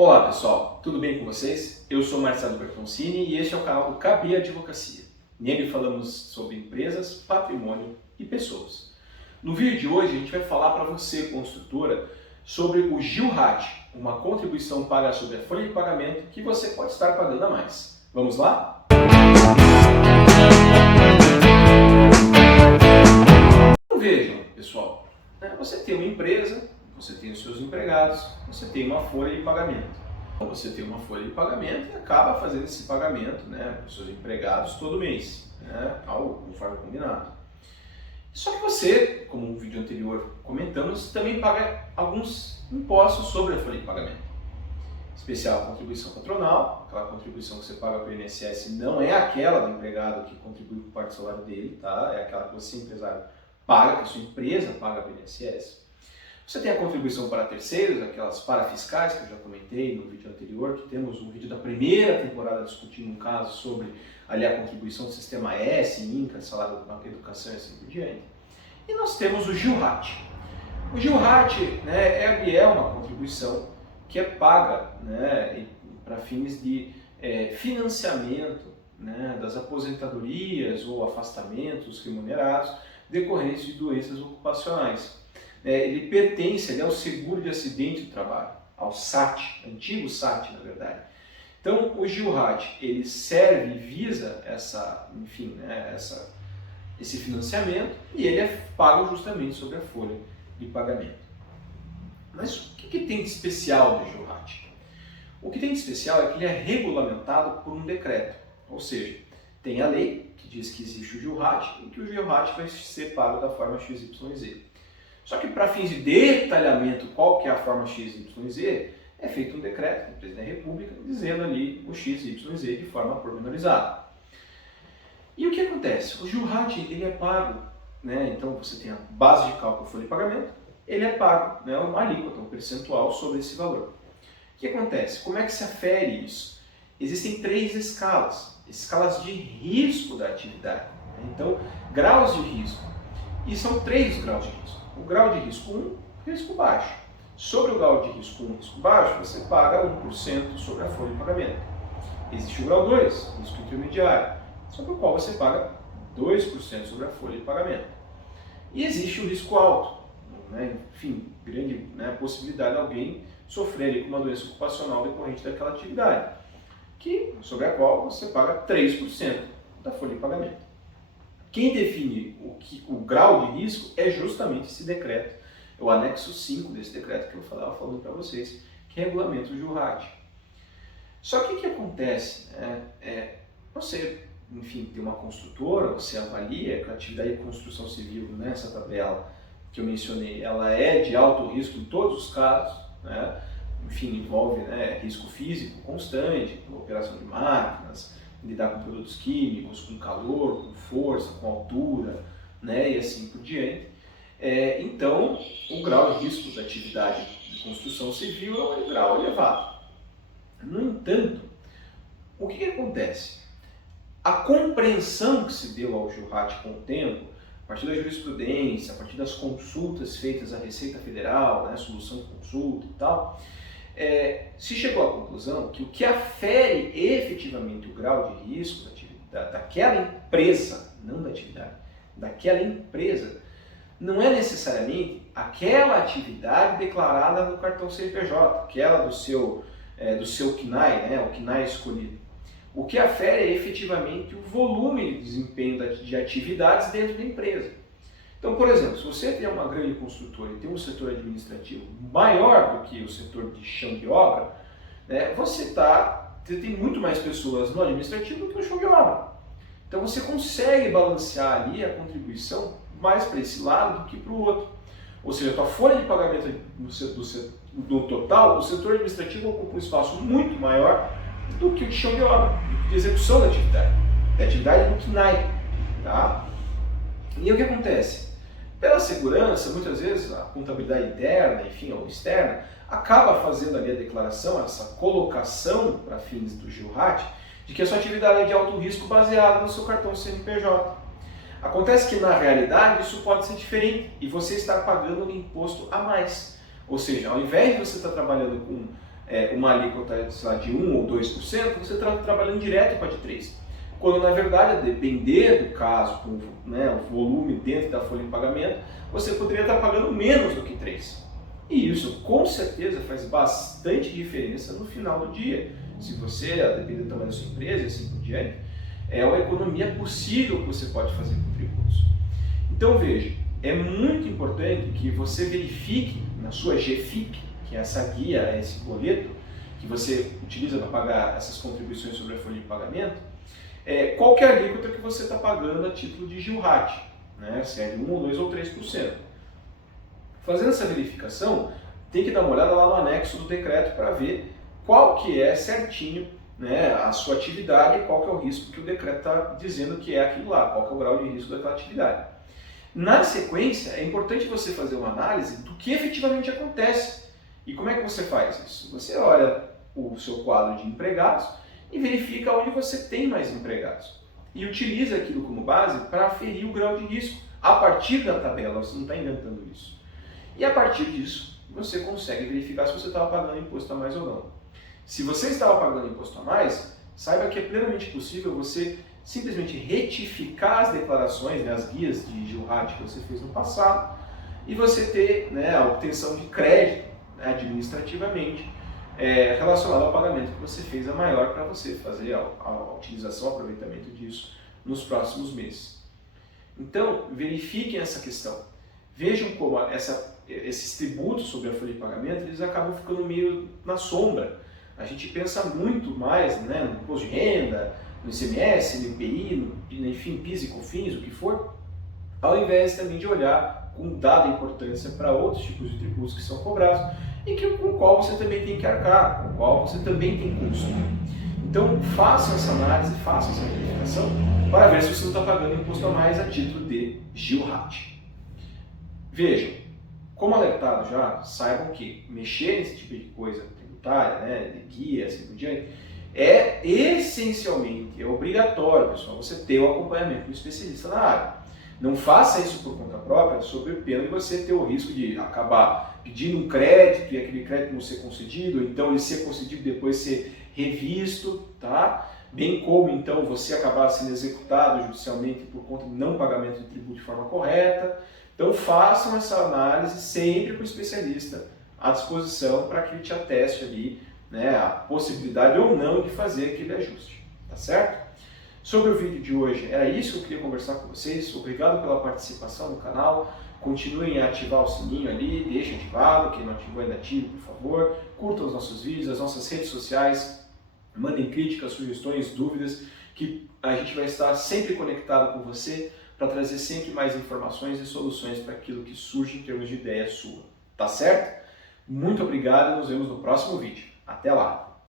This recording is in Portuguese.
Olá pessoal, tudo bem com vocês? Eu sou Marcelo Bertoncini e este é o canal do KB Advocacia. Nele falamos sobre empresas, patrimônio e pessoas. No vídeo de hoje a gente vai falar para você, construtora, sobre o GILRAT, uma contribuição paga sobre a folha de pagamento que você pode estar pagando a mais. Vamos lá? Então vejam, pessoal, você tem uma empresa, você tem os seus empregados, você tem uma folha de pagamento. Você tem uma folha de pagamento e acaba fazendo esse pagamento para os seus empregados todo mês, conforme combinado. Só que você, como no vídeo anterior comentamos, também paga alguns impostos sobre a folha de pagamento. Especial a contribuição patronal, aquela contribuição que você paga para o INSS não é aquela do empregado que contribui com parte do salário dele, tá? É aquela que você, empresário, paga, que a sua empresa paga para o INSS. Você tem a contribuição para terceiros, aquelas parafiscais que eu já comentei no vídeo anterior, que temos um vídeo da primeira temporada discutindo um caso sobre ali a contribuição do Sistema S, INCA, salário da educação e assim por diante. E nós temos o GILRAT. O GILRAT é uma contribuição que é paga para fins de financiamento das aposentadorias ou afastamentos remunerados decorrentes de doenças ocupacionais. Ele pertence ao seguro de acidente do trabalho, ao SAT, antigo SAT na verdade. Então o GILRAT ele serve e visa esse financiamento e ele é pago justamente sobre a folha de pagamento. Mas o que tem de especial do GILRAT? O que tem de especial é que ele é regulamentado por um decreto, ou seja, tem a lei que diz que existe o GILRAT e que o GILRAT vai ser pago da forma XYZ. Só que para fins de detalhamento qual que é a forma XYZ, é feito um decreto do presidente da República dizendo ali o XYZ de forma pormenorizada. E o que acontece? O GILRAT ele é pago, então você tem a base de cálculo folha de pagamento, ele é pago uma alíquota, um percentual sobre esse valor. O que acontece? Como é que se afere isso? Existem 3 escalas de risco da atividade. Então, graus de risco. E são 3 graus de risco. O grau de risco 1, risco baixo. Sobre o grau de risco 1, risco baixo, você paga 1% sobre a folha de pagamento. Existe o grau 2, risco intermediário, sobre o qual você paga 2% sobre a folha de pagamento. E existe o risco alto, grande possibilidade de alguém sofrer com uma doença ocupacional decorrente daquela atividade, sobre a qual você paga 3% da folha de pagamento. Quem define o grau de risco é justamente esse decreto, é o anexo 5 desse decreto que eu estava falando para vocês, que regulamenta o GILRAT. Só que o que acontece? Você, tem uma construtora, você avalia que a atividade de construção civil nessa tabela que eu mencionei, ela é de alto risco em todos os casos, envolve risco físico constante, operação de máquinas, lidar com produtos químicos, com calor, com força, com altura, e assim por diante. Então, o grau de risco da atividade de construção civil é um grau elevado. No entanto, o que acontece? A compreensão que se deu ao GILRAT com o tempo, a partir da jurisprudência, a partir das consultas feitas à Receita Federal, solução de consulta e tal, se chegou à conclusão que o que afere efetivamente o grau de risco daquela empresa, não da atividade, daquela empresa, não é necessariamente aquela atividade declarada no cartão CNPJ, aquela do seu CNAE, o CNAE escolhido. O que afere é efetivamente o volume de desempenho de atividades dentro da empresa. Então, por exemplo, se você tem uma grande construtora e tem um setor administrativo maior do que o setor de chão de obra, você tem muito mais pessoas no administrativo do que no chão de obra. Então você consegue balancear ali a contribuição mais para esse lado do que para o outro. Ou seja, a tua folha de pagamento do total, o setor administrativo ocupa um espaço muito maior do que o de chão de obra, de execução da atividade do CNAE. Tá? E o que acontece? Pela segurança, muitas vezes a contabilidade interna, ou externa, acaba fazendo ali a declaração, essa colocação para fins do GILRAT, de que a sua atividade é de alto risco baseada no seu cartão CNPJ. Acontece que na realidade isso pode ser diferente e você está pagando um imposto a mais. Ou seja, ao invés de você estar trabalhando com uma alíquota, sei lá, de 1 ou 2%, você está trabalhando direto para de 3%. Quando na verdade, a depender do caso, né, o volume dentro da folha de pagamento, você poderia estar pagando menos do que 3%. E isso com certeza faz bastante diferença no final do dia. Se você, a depender do tamanho da sua empresa e assim por diante, é uma economia possível que você pode fazer com tributos. Então veja, é muito importante que você verifique na sua GFIP, que é essa guia, esse boleto que você utiliza para pagar essas contribuições sobre a folha de pagamento, qual que é a alíquota que você está pagando a título de GILRAT, né? Se é de 1, 2 ou 3%. Fazendo essa verificação, tem que dar uma olhada lá no anexo do decreto para ver qual que é certinho, né, a sua atividade e qual que é o risco que o decreto está dizendo que é aquilo lá, qual que é o grau de risco daquela atividade. Na sequência, é importante você fazer uma análise do que efetivamente acontece. E como é que você faz isso? Você olha o seu quadro de empregados e verifica onde você tem mais empregados. E utiliza aquilo como base para aferir o grau de risco a partir da tabela, você não está inventando isso. E a partir disso, você consegue verificar se você estava pagando imposto a mais ou não. Se você estava pagando imposto a mais, saiba que é plenamente possível você simplesmente retificar as declarações, né, as guias de GILRAT que você fez no passado, e você ter, né, a obtenção de crédito, né, administrativamente relacionado ao pagamento que você fez a maior para você fazer a utilização, o aproveitamento disso nos próximos meses. Então, verifiquem essa questão. Vejam como esses tributos sobre a folha de pagamento, eles acabam ficando meio na sombra. A gente pensa muito mais, né, no imposto de renda, no ICMS, no IPI, enfim, PIS e COFINS, o que for, ao invés também de olhar com dada importância para outros tipos de tributos que são cobrados e com o qual você também tem que arcar, com o qual você também tem custo. Então, façam essa análise, façam essa verificação para ver se você não está pagando imposto a mais a título de GILRAT. Vejam, como alertado já, saibam que mexer nesse tipo de coisa tributária, né, de guia, assim por diante, é essencialmente, é obrigatório, pessoal, você ter o acompanhamento do especialista na área. Não faça isso por conta própria, sob pena de você ter o risco de acabar pedindo um crédito e aquele crédito não ser concedido, ou então ele ser concedido e depois ser revisto, tá? Bem como então você acabar sendo executado judicialmente por conta de não pagamento de tributo de forma correta. Então façam essa análise sempre com o especialista à disposição para que ele te ateste ali, né, a possibilidade ou não de fazer aquele ajuste, tá certo? Sobre o vídeo de hoje, era isso que eu queria conversar com vocês. Obrigado pela participação no canal. Continuem a ativar o sininho ali, deixem ativado, quem não ativou ainda ative, por favor. Curtam os nossos vídeos, as nossas redes sociais, mandem críticas, sugestões, dúvidas, que a gente vai estar sempre conectado com você para trazer sempre mais informações e soluções para aquilo que surge em termos de ideia sua. Tá certo? Muito obrigado e nos vemos no próximo vídeo. Até lá!